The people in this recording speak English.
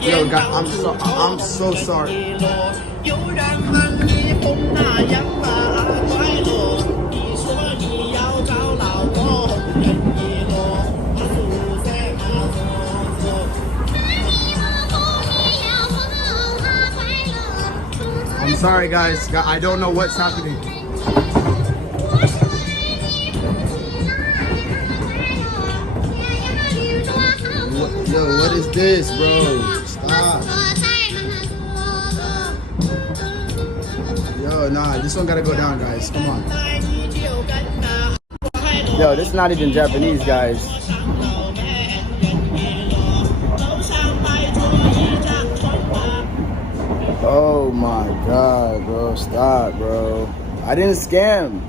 Yo, God, I'm so sorry. I'm sorry, guys. I don't know what's happening. Yo, what is this, bro? Stop. Yo, nah, this one gotta go down, guys. Come on. Yo, this is not even Japanese, guys. Oh my God, bro. Stop, bro. I didn't scam.